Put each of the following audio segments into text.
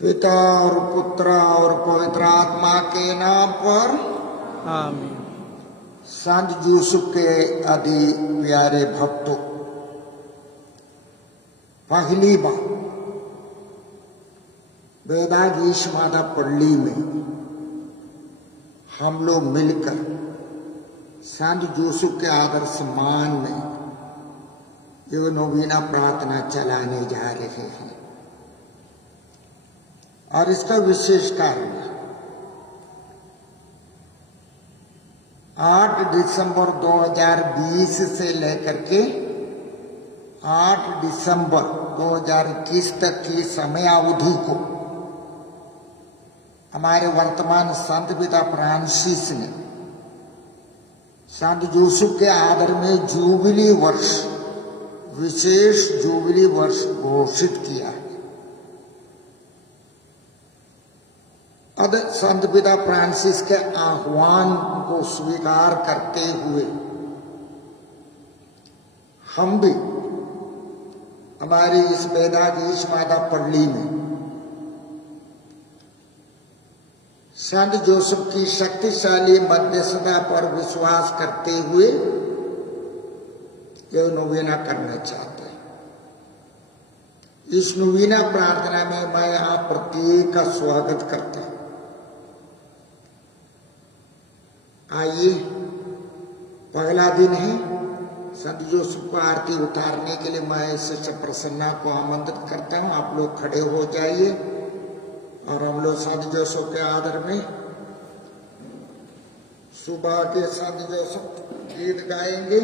पिता और पुत्र और पवित्र आत्मा के नाम पर आमीन। संत यूसुफ के अति प्यारे भक्तों, पहली बार वेदाधीश माता पल्ली में हम लोग मिलकर संत यूसुफ के आदर सम्मान में जो नवीना प्रार्थना चलाने जा रहे हैं। और इसका विशेष कारण 8 दिसंबर 2020 से लेकर के 8 दिसंबर 2021 तक की समय अवधि को हमारे वर्तमान संत पिता फ्रांसिस ने संत यूसुफ के आदर में जुबिली वर्ष, विशेष जुबिली वर्ष घोषित किया है। संत पिता फ्रांसिस के आह्वान को स्वीकार करते हुए हम भी हमारी इस वेदाधीश माता पल्ली में संत यूसुफ की शक्तिशाली मध्यस्थता पर विश्वास करते हुए यह नोवेना करना चाहते हैं। इस नोवेना प्रार्थना में मैं आप प्रत्येक का स्वागत करता हूं। आइए, पहला दिन है। संत यूसुफ को आरती उतारने के लिए मैं सिस्टर प्रसन्ना को आमंत्रित करता हूं। आप लोग खड़े हो जाइए और हम लोग संत यूसुफ के आदर में सुबह के संत यूसुफ गीत गाएंगे।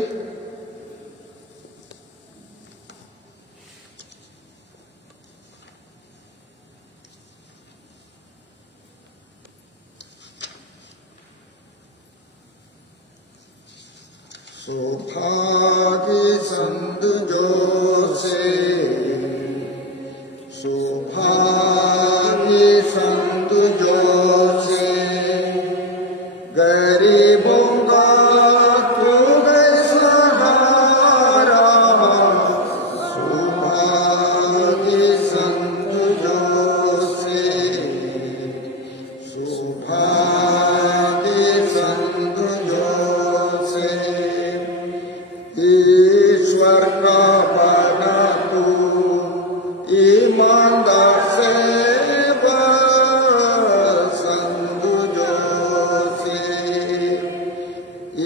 सौभाग्य संत जोसे, सौभाग्य संत जोसे, गरीबों का तू है सहारा। सौभाग्य संत जोसे, सौभाग्य संत जोसे, ईश्वर का बना तू ईमानदार सेवक संत जोसे।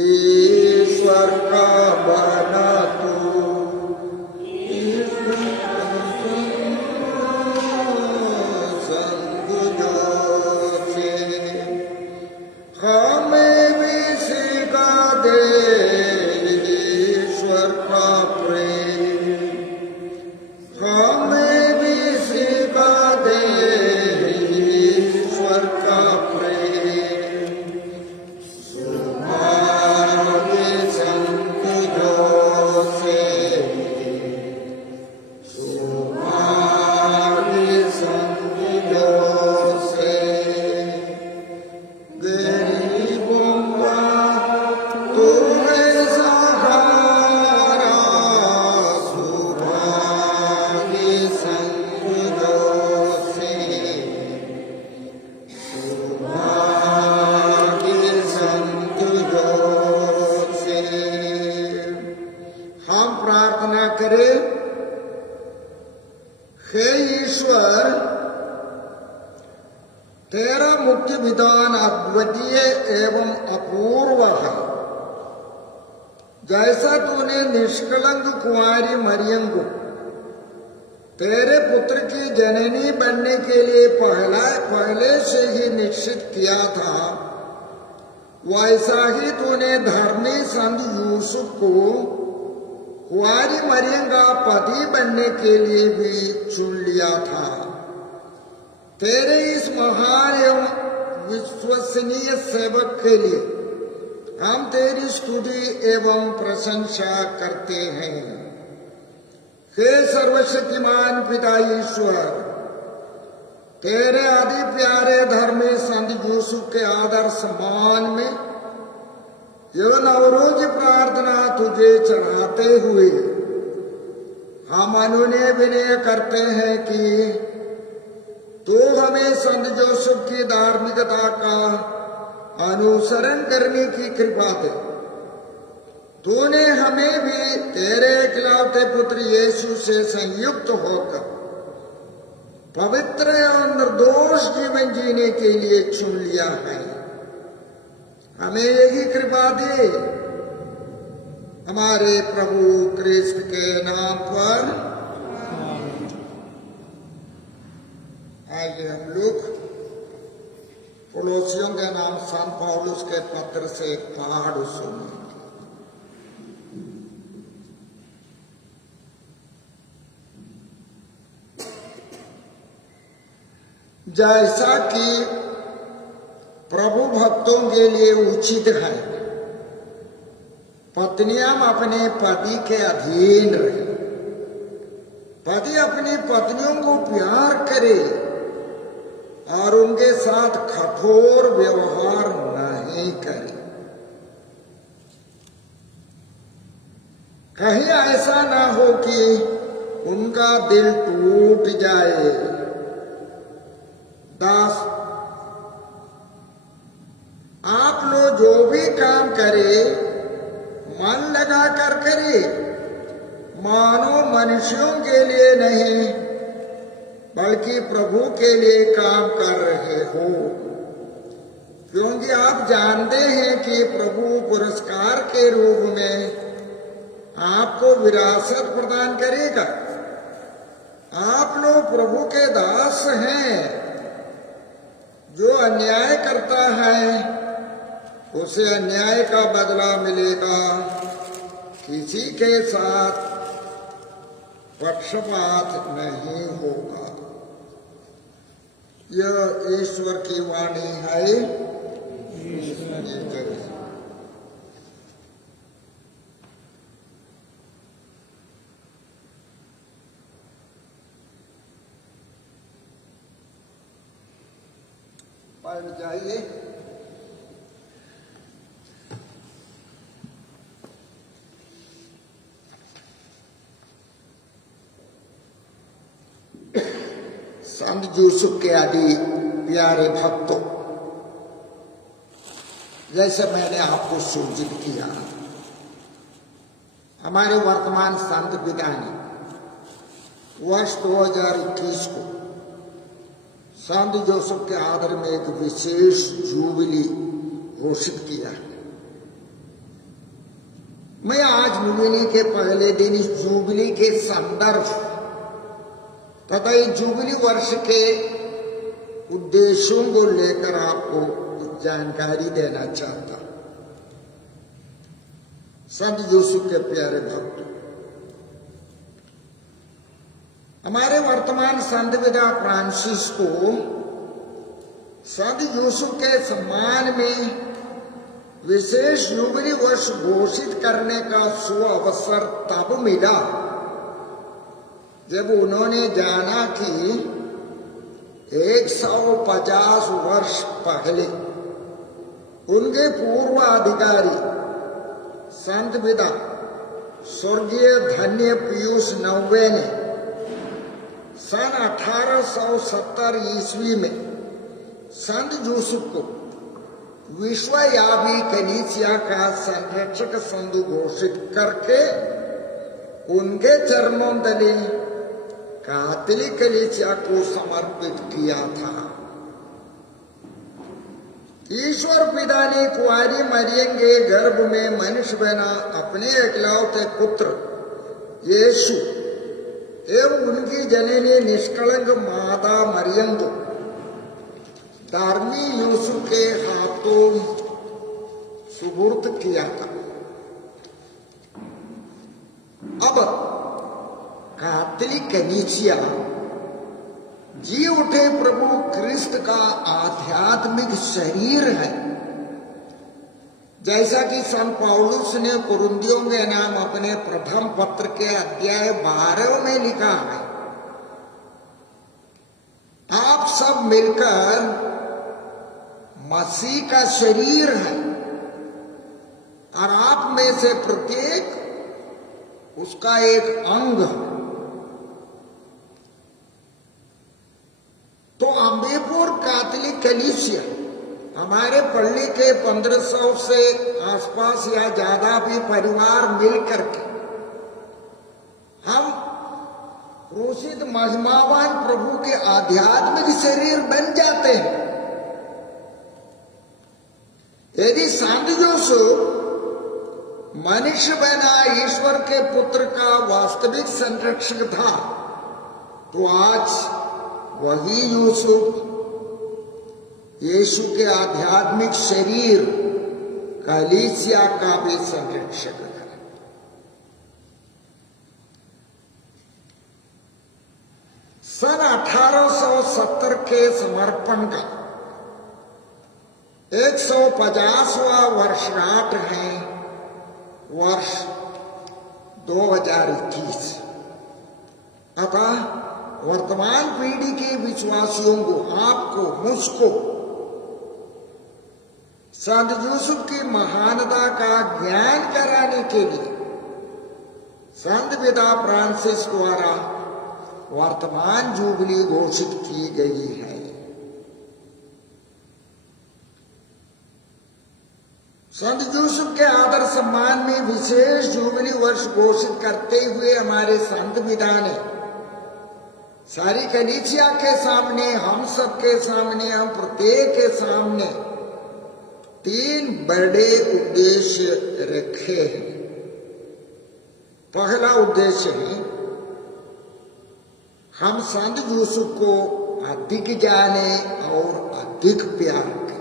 ईश्वर का बना तू संत जोसे। हमें भी सिखा दे ईश्वर का प्रेम, हमें भी सिखा दे ईश्वर का प्रेम। सौभाग्य संत जोसे, सौभाग्य संत जोसे, गरीबों का तू है सहारा। सौभाग्य संत जोसे, सौभाग्य संत जोसे। हम प्रार्थना करें। हे ईश्वर, तेरा मुख्य विधान अद्वितीय एवं अपूर्व है। जैसा तूने निष्कलंक कुंवारी मरियम को तेरे पुत्र की जननी बनने के लिए पहले से ही निश्चित किया था, वैसा ही तूने धर्मी संत यूसुफ को कुंवारी मरियम का पति बनने के लिए भी चुन लिया था। तेरे इस महान एवं विश्वसनीय सेवक के लिए हम तेरी स्तुति एवं प्रशंसा करते हैं। हे सर्वशक्तिमान पिता ईश्वर, तेरे अति प्यारे धर्मी संत यूसुफ के आदर सम्मान में यह नवरोज प्रार्थना तुझे चढ़ाते हुए हम अनुनय विनय करते हैं कि तो हमें संत जोसेफ की धार्मिकता का अनुसरण करने की कृपा दे। तूने हमें भी तेरे इकलौते पुत्र यीशु से संयुक्त होकर पवित्र और निर्दोष जीवन जीने के लिए चुन लिया है। हमें यही कृपा दे, हमारे प्रभु क्रिस्त के नाम पर। आइए हम लोग पड़ोसियों के नाम संत पौलुस के पत्र से पाठ सुनें। जैसा कि प्रभु भक्तों के लिए उचित है, पत्नियां अपने पति के अधीन रहे। पति अपनी पत्नियों को प्यार करे और उनके साथ कठोर व्यवहार नहीं करे। कहीं ऐसा ना हो कि उनका दिल टूट जाए। दास, आप लोग जो भी काम करे मन लगा कर करे, मानो मनुष्यों के लिए नहीं बल्कि प्रभु के लिए काम कर रहे हो, क्योंकि आप जानते हैं कि प्रभु पुरस्कार के रूप में आपको विरासत प्रदान करेगा। आप लोग प्रभु के दास हैं। जो अन्याय करता है उसे अन्याय का बदला मिलेगा। किसी के साथ पक्षपात नहीं होगा। यह ईश्वर की वाणी है। पढ़ जाइए। संत यूसुफ के आदि प्यारे भक्तों, जैसे मैंने आपको सूचित किया, हमारे वर्तमान संत पिता ने वर्ष 2021 को संत जोसेफ के आदर में एक विशेष जुबली घोषित किया है। मैं आज मिलने के पहले दिन इस जुबली के संदर्भ तथा इस जुबली वर्ष के उद्देश्यों को लेकर आपको जानकारी देना चाहता। संत जोसेफ के प्यारे भक्त, हमारे वर्तमान संत पिता फ्रांसिस को संत यूसुफ के सम्मान में विशेष जुबली वर्ष घोषित करने का सुअवसर तब मिला जब उन्होंने जाना कि 150 वर्ष पहले उनके पूर्व अधिकारी संत पिता स्वर्गीय धन्य पीयूष नौवे ने सन 1870 ईस्वी में संत यूसुफ को विश्वव्यापी कलीसिया का संरक्षक संत घोषित करके उनके चरणों तले कैथोलिक कलीसिया को समर्पित किया था। ईश्वर पिता ने कुंवारी मरियम के गर्भ में मनुष्य बना अपने इकलौते पुत्र यीशु एवं उनकी जननी निष्कलंक माता मरियम को धर्मी यूसुफ के हाथों सुपुर्द किया था। अब कैथोलिक कलीसिया जी उठे प्रभु क्रिस्त का आध्यात्मिक शरीर है। जैसा कि संत पौलुस ने कुरिन्थियों के नाम अपने प्रथम पत्र के अध्याय 12 में लिखा है, आप सब मिलकर मसीह का शरीर है और आप में से प्रत्येक उसका एक अंग है। तो अम्बीपुर कैथोलिक कलीसिया हमारे पल्ली के 1500 से आसपास या ज्यादा भी परिवार मिल करके हम क्रूसित महिमावान प्रभु के आध्यात्मिक शरीर बन जाते हैं। यदि संत यूसुफ मनुष्य बना ईश्वर के पुत्र का वास्तविक संरक्षक था, तो आज वही यूसुफ यीशु के आध्यात्मिक शरीर कलीसिया का भी संरक्षक है। सन 1870 के समर्पण का 150वां वर्षगांठ है, वर्ष 2021। अतः वर्तमान पीढ़ी के विश्वासियों को, आपको, मुझको संत यूसुफ की महानता का ज्ञान कराने के लिए संत पिता फ्रांसिस द्वारा वर्तमान जुबली घोषित की गई है। संत यूसुफ के आदर सम्मान में विशेष जुबली वर्ष घोषित करते हुए हमारे संत पिता ने सारी कलीसिया के सामने, हम सबके सामने, हम प्रत्येक के सामने 3 बड़े उद्देश्य रखे हैं। पहला उद्देश्य है हम संत यूसुफ को अधिक जाने और अधिक प्यार करें।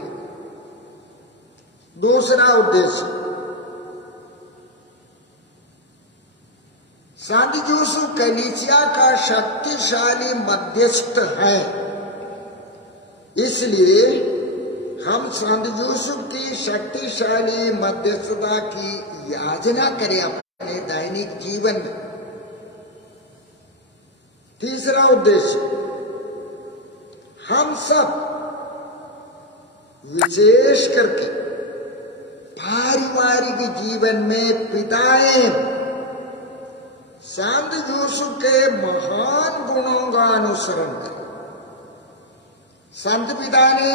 दूसरा उद्देश्य, संत यूसुफ कलीसिया का शक्तिशाली मध्यस्थ है, इसलिए हम संत यूसुफ की शक्तिशाली मध्यस्थता की याचना करें अपने दैनिक जीवन में। तीसरा उद्देश्य, हम सब विशेष करके पारिवारिक जीवन में पिताएं संत यूसुफ के महान गुणों का अनुसरण करें। संत पिता ने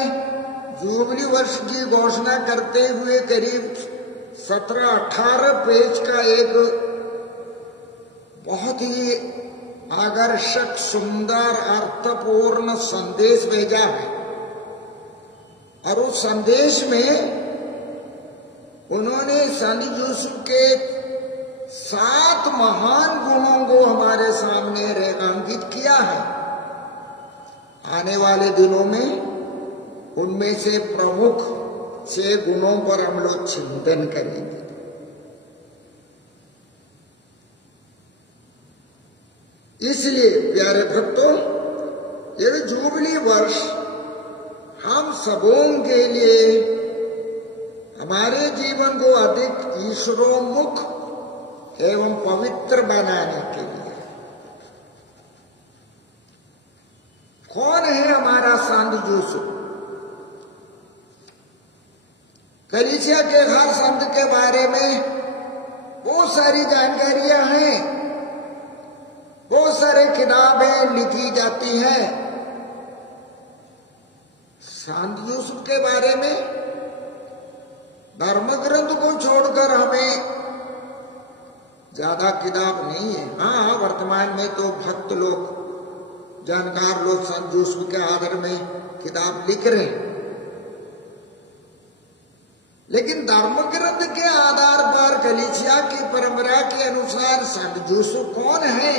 जुबली वर्ष की घोषणा करते हुए करीब 17-18 पेज का एक बहुत ही आकर्षक, सुंदर, अर्थपूर्ण संदेश भेजा है। और उस संदेश में उन्होंने संत यूसुफ के 7 महान गुणों को हमारे सामने रेखांकित किया है। आने वाले दिनों में उनमें से प्रमुख 6 गुणों पर हम लोग चिंतन करेंगे। इसलिए प्यारे भक्तों, यह जुबली वर्ष हम सबों के लिए हमारे जीवन को अधिक ईश्वरोन्मुख एवं पवित्र बनाने के लिए। कौन है हमारा संत यूसुफ? कलीसिया के हर संत के बारे में बहुत सारी जानकारियां हैं, बहुत सारे किताबें लिखी जाती हैं। संत यूसुफ के बारे में धर्म ग्रंथ को छोड़कर हमें ज्यादा किताब नहीं है। हाँ, वर्तमान में तो भक्त लोग, जानकार लोग संत यूसुफ के आदर में किताब लिख रहे हैं, लेकिन धर्म ग्रंथ के आधार पर कलीसिया की परंपरा के अनुसार संत यूसुफ कौन है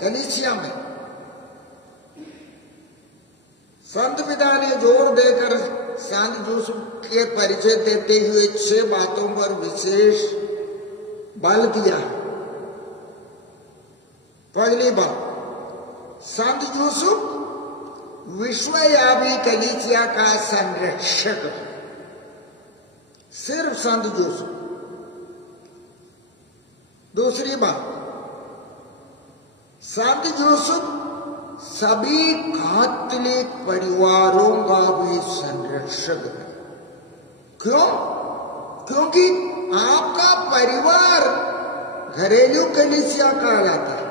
कलीसिया में? संत पिता ने जोर देकर संत यूसुफ के परिचय देते हुए 6 बातों पर विशेष बल दिया है। पहली बात, संत यूसुफ विश्वव्यापी कलीसिया का संरक्षक है। सिर्फ संत यूसुफ। दूसरी बात, संत यूसुफ सभी कैथोलिक परिवारों का भी संरक्षक है। क्यों? क्योंकि आपका परिवार घरेलू कलीसिया कहलाता है।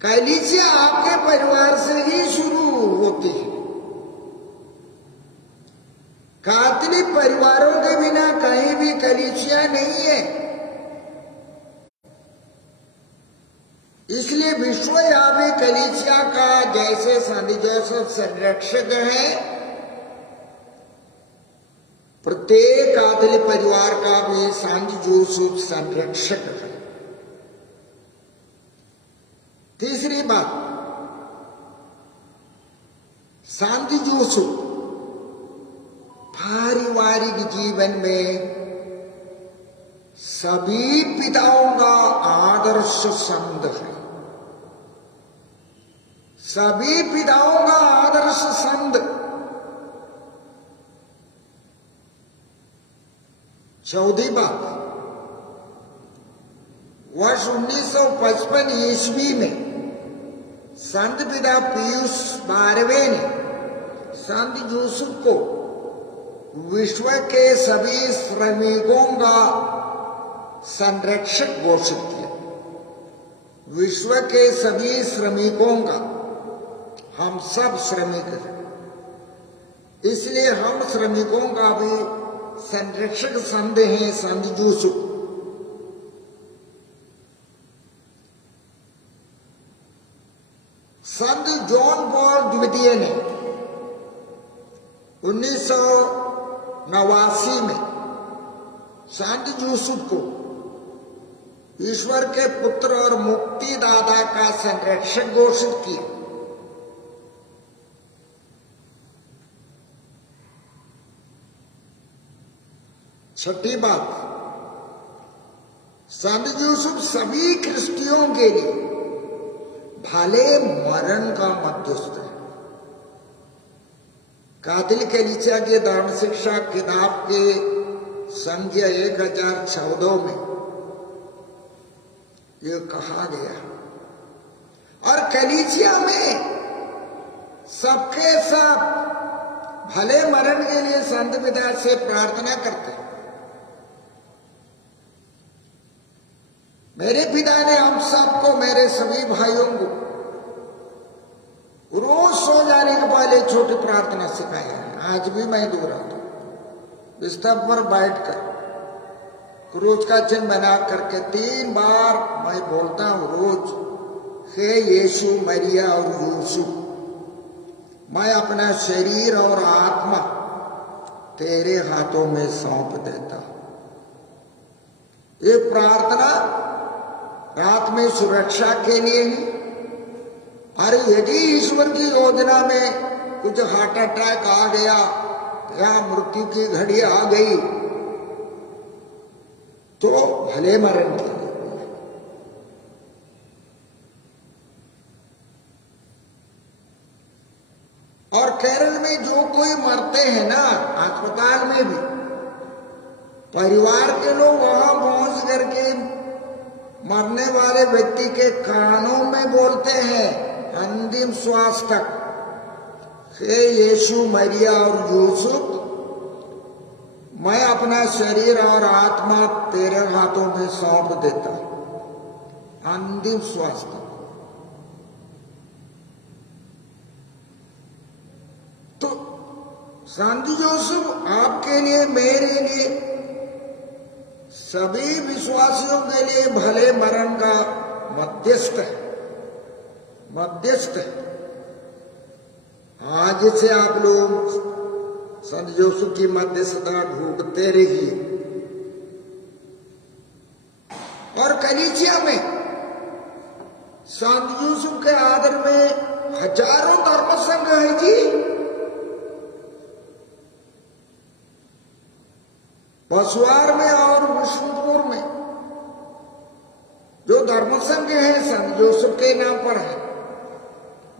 कलीसिया आपके परिवार से ही शुरू होती है। कैथोलिक परिवारों के बिना कहीं भी कलीसिया नहीं है। इसलिए विश्वव्यापी कलीसिया का जैसे संत जोसेफ संरक्षक है, प्रत्येक कैथोलिक परिवार का भी संत जोसेफ संरक्षक है। तीसरी बात, संत जोसेफ पारिवारिक जीवन में सभी पिताओं का आदर्श संत है। सभी पिताओं का आदर्श संत। चौथी बात, वर्ष 1955 ईस्वी में संत पिता पियूष 12वें ने संत जोसेफ को विश्व के सभी श्रमिकों का संरक्षक घोषित किया। विश्व के सभी श्रमिकों का, हम सब श्रमिक हैं, इसलिए हम श्रमिकों का भी संरक्षक संत हैं संत जोसेफ। संत जॉन पॉल द्वितीय ने 1989 में संत जोसेफ को ईश्वर के पुत्र और मुक्तिदाता का संरक्षक घोषित किया। छठी बात, संत जोसेफ सभी ख्रिस्तियों के लिए भले मरण का मध्यस्थ है। कैथोलिक कलीसिया के धर्म शिक्षा किताब के संख्या 1014 में यह कहा गया, और कलीसिया में सबके सब भले मरण के लिए संत पिता से प्रार्थना करते हैं। मेरे पिता ने हम सबको, मेरे सभी भाइयों को रोज सो जाने के पहले छोटी प्रार्थना सिखाया है। आज भी मैं दोहराता हूं, बिस्तर पर बैठकर क्रूज का चिन्ह बना करके 3 बार मैं बोलता हूं रोज, हे यीशु, मरिया और यूसुफ, मैं अपना शरीर और आत्मा तेरे हाथों में सौंप देता हूं। ये प्रार्थना रात में सुरक्षा के लिए है। और यदि ईश्वर की योजना में कुछ हार्ट अटैक आ गया या मृत्यु की घड़ी आ गई तो भले मरण के लिए। और केरल में जो कोई मरते हैं ना अस्पताल में भी, परिवार के लोग वहां पहुंच करके मरने वाले व्यक्ति के कानों में बोलते हैं अंतिम श्वास तक, हे यीशु, मरिया और यूसुफ, मैं अपना शरीर और आत्मा तेरे हाथों में सौंप देता हूं, अंतिम श्वास तक। तो संत जोसेफ आपके लिए, मेरे लिए, सभी विश्वासियों के लिए भले मरण का मध्यस्थ है, मध्यस्थ है। आज से आप लोग संत जोसेफ की मध्यस्थता ढूंढते रहिए। और कलीसिया में संत जोसेफ के आदर में हजारों धर्म संघ है जी। बसवार में और विष्णुपुर में जो धर्म संघ है संत जोसेफ के नाम पर है।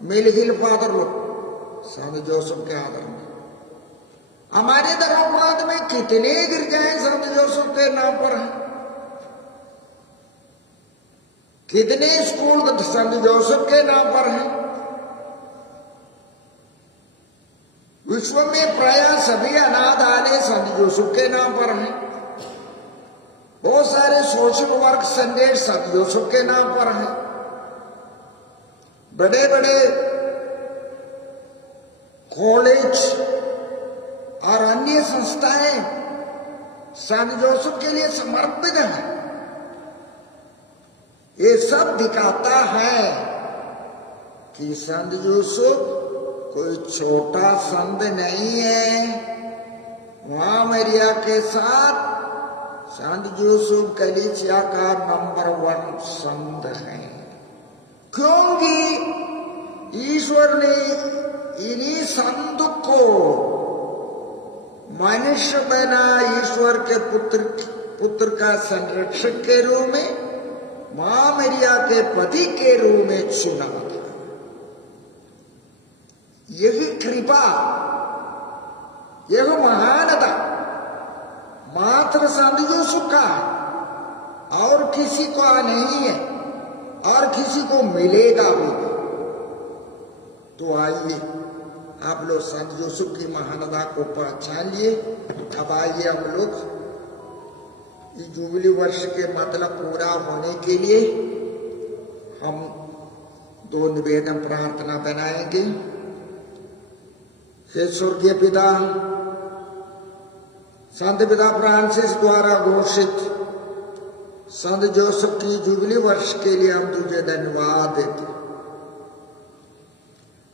मिलगिल फादर लोग संत जोसेफ के आदर में। हमारे धर्मपद में कितने गिरजाएं संत जोसेफ के नाम पर हैं। कितने स्कूल संत जोसेफ के नाम पर हैं। विश्व में प्राय सभी अनाथालय संत जोसेफ के नाम पर हैं। बहुत सारे सोशल वर्क सेंटर संत जोसेफ के नाम पर हैं। बड़े बड़े कॉलेज और अन्य संस्थाएं संत जोसेफ के लिए समर्पित हैं। ये सब दिखाता है कि संत जोसेफ कोई छोटा संत नहीं है। मां मरिया के साथ संत जोसेफ कलीसिया का नंबर 1 संत है, क्योंकि ईश्वर ने इन्हीं संत को मनुष्य बना ईश्वर के पुत्र का संरक्षक के रूप में, मां मरिया के पति के रूप में चुना था। यही कृपा, यह महानता मात्र संत जोसेफ का और किसी को नहीं है और किसी को मिलेगा भी नहीं। तो आइए आप लोग संत जोसेफ की महानता को पहचान लिए। अब आइए हम लोग इस जुबली वर्ष के मतलब पूरा होने के लिए हम 2 निवेदन प्रार्थना बनाएंगे। हे स्वर्गीय पिता, संत पिता फ्रांसिस द्वारा घोषित संत जोसेफ की जुबली वर्ष के लिए हम तुझे धन्यवाद देते।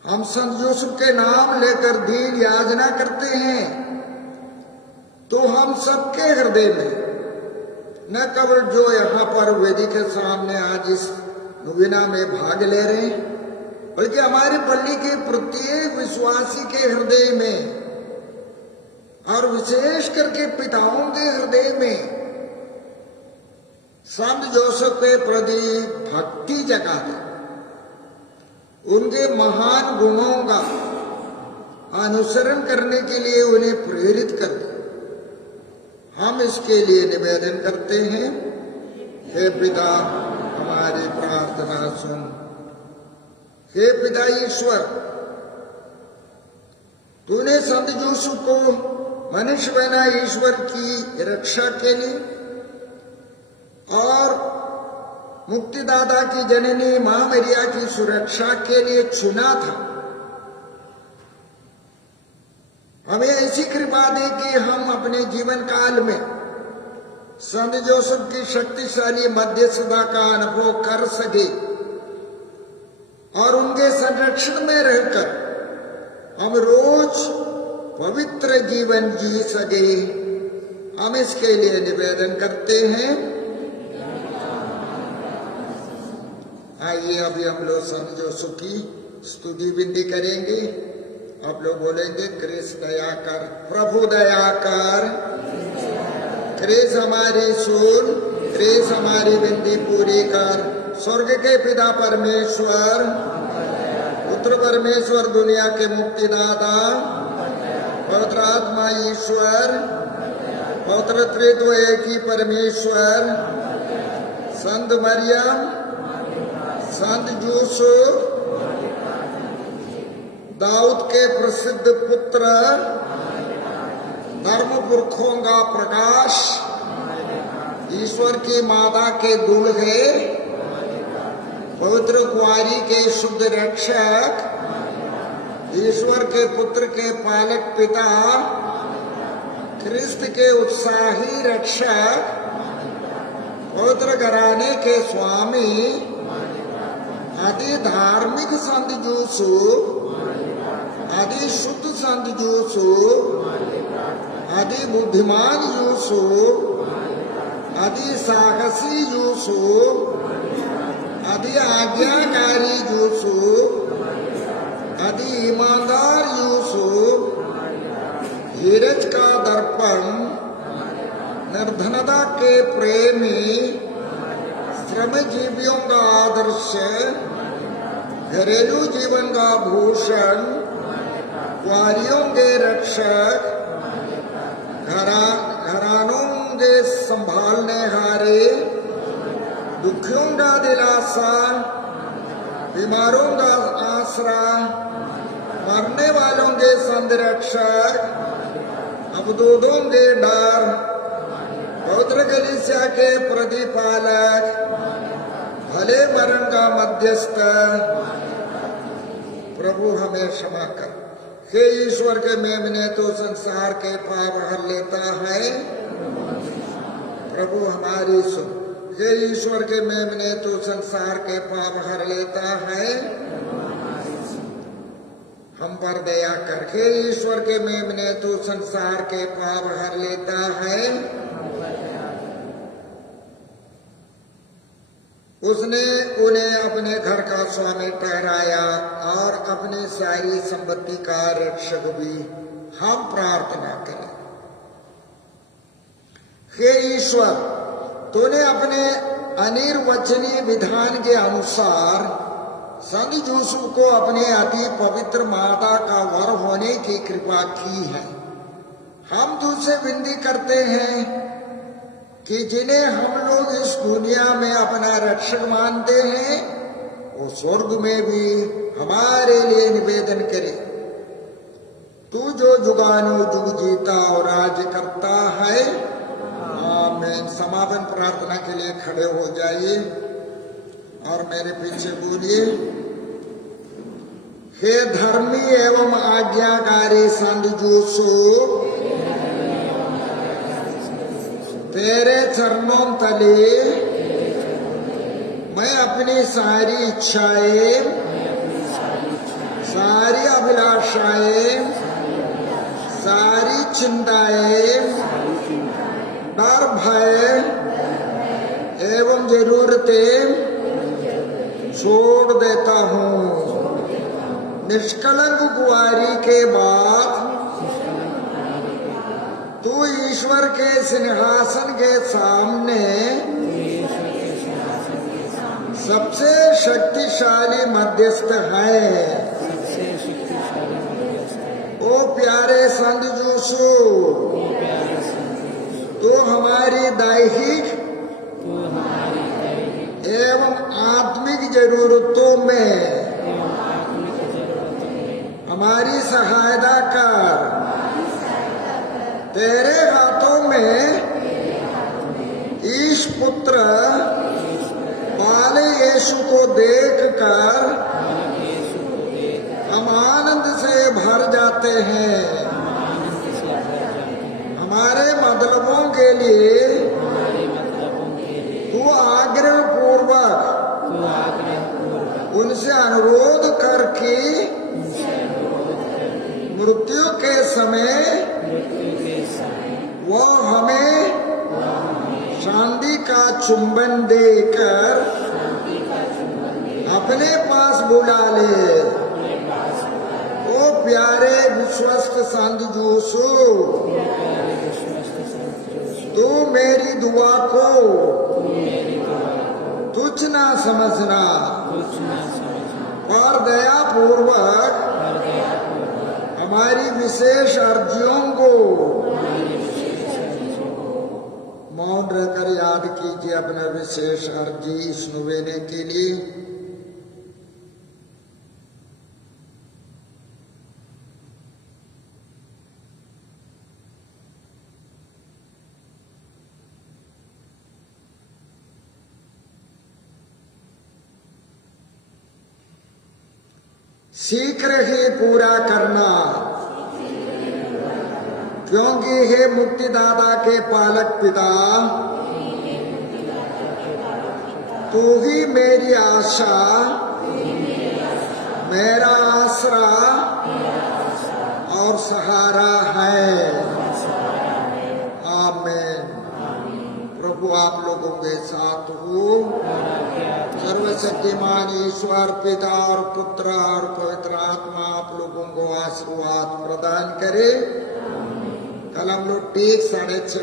हम संत जोसेफ के नाम लेकर दीन याचना करते हैं, तो हम सबके हृदय में न केवल जो यहाँ पर वेदी के सामने आज इस नवीना में भाग ले रहे हैं, बल्कि हमारी पल्ली के प्रत्येक विश्वासी के हृदय में और विशेष करके पिताओं के हृदय में संत जोसेफ के प्रति भक्ति जगा दे, उनके महान गुणों का अनुसरण करने के लिए उन्हें प्रेरित कर दे। हम इसके लिए निवेदन करते हैं। हे पिता, हमारी प्रार्थना सुन। हे पिता ईश्वर, तूने संत जोसेफ को मनुष्य बना ईश्वर की रक्षा के लिए और मुक्तिदाता की जननी मां मरिया की सुरक्षा के लिए चुना था। हमें ऐसी कृपा दे कि हम अपने जीवन काल में संत जोसेफ की शक्तिशाली मध्यस्थता का अनुभव कर सके और उनके संरक्षण में रहकर हम रोज पवित्र जीवन जी सके। हम इसके लिए निवेदन करते हैं। आइए अभी हम लोग संत जोसेफ की स्तुति विनती करेंगे। आप लोग बोलेंगे, कृष्ण दया कर, प्रभु दया कर, कृष्ण हमारी सुन, कृष्ण हमारी विनती पूरी कर। स्वर्ग के पिता परमेश्वर, पुत्र परमेश्वर, दुनिया के मुक्तिदाता, पवित्र आत्मा ईश्वर, पवित्र त्रित्व एक ही परमेश्वर, संत मरियम, संत जोसेफ, दाऊद के प्रसिद्ध पुत्र, धर्म पुरखों का प्रकाश, ईश्वर की माता के दुल्हे, पवित्र कुंवारी के शुद्ध रक्षक, ईश्वर के पुत्र के पालक पिता, ख्रिस्त के उत्साही रक्षक, पवित्र घराने के स्वामी, आदि धार्मिक संत जोसेफ, आदि शुद्ध संत जोसेफ, आदि बुद्धिमान जोसेफ, आदि साहसी जोसेफ, आदि आज्ञाकारी जोसेफ, आदि ईमानदार जोसेफ, धीरज का दर्पण, निर्धनता के प्रेमी, श्रमजीवियों का आदर्श, घरेलू जीवन का भूषण, कुंवारियों के रक्षक, घरानों के संभालने हारे, दुखियों का दिलासा, बीमारों का आसरा, मरने वालों के संरक्षक, अवधूतों के डर, पवित्र कलीसिया के प्रतिपालक, भले मरण का मध्यस्थ, प्रभु हमें क्षमा कर। हे ईश्वर के मेमने तो संसार के पाप हर लेता है, प्रभु हमारी सुन। हे ईश्वर के मेमने तो संसार के पाप हर लेता है, हम पर दया कर। हे ईश्वर के मेमने तो संसार के पाप हर लेता है। उसने उन्हें अपने घर का स्वामी ठहराया और अपनी सारी संपत्ति का रक्षक भी। हम प्रार्थना करें। हे ईश्वर, तूने अपने अनिर्वचनीय विधान के अनुसार संत यूसुफ को अपने अति पवित्र माता का वर होने की कृपा की है। हम तुझसे विनती करते हैं कि जिन्हें हम लोग इस दुनिया में अपना रक्षक मानते हैं, वो स्वर्ग में भी हमारे लिए निवेदन करे। तू जो जुगानुजुग जीता और राज्य करता है। आमीन। समापन प्रार्थना के लिए खड़े हो जाइए और मेरे पीछे बोलिए। हे धर्मी एवं आज्ञाकारी संत यूसुफ, तेरे चरणों तले मैं अपनी सारी इच्छाएं, सारी अभिलाषाएं, सारी चिंताएं, डर भय एवं जरूरतें छोड़ देता हूँ। निष्कलंक कुंवारी के बाद तू ईश्वर के सिंहासन के सामने सबसे शक्तिशाली मध्यस्थ है। ओ प्यारे संत यूसुफ, तू हमारी दैहिक एवं आत्मिक जरूरतों में हमारी सहायता कर। तेरे हाथों में ईश पुत्र बाले यीशु को देखकर हम आनंद से भर जाते हैं। हमारे मतलबों के लिए तू आग्रह पूर्वक उनसे अनुरोध करके मृत्यु के समय वो हमें शांति का चुंबन देकर अपने पास बुला ले। ओ प्यारे विश्वस्त संत यूसुफ, तू मेरी दुआ को तुच्छ ना समझना और दया पूर्वक हमारी विशेष अर्जियों को मौन रहकर याद कीजिए। अपना विशेष अर्जी इस नवेने के लिए शीघ्र ही पूरा करना, क्योंकि हे मुक्तिदाता के पालक पिता, तू ही मेरी आशा, मेरा आसरा और सहारा है। आमीन। प्रभु आप लोगों के साथ हो। सर्वशक्तिमान ईश्वर पिता और पुत्र और पवित्र आत्मा आप लोगों को आशीर्वाद प्रदान करे। कल हम लोग ठीक 6:30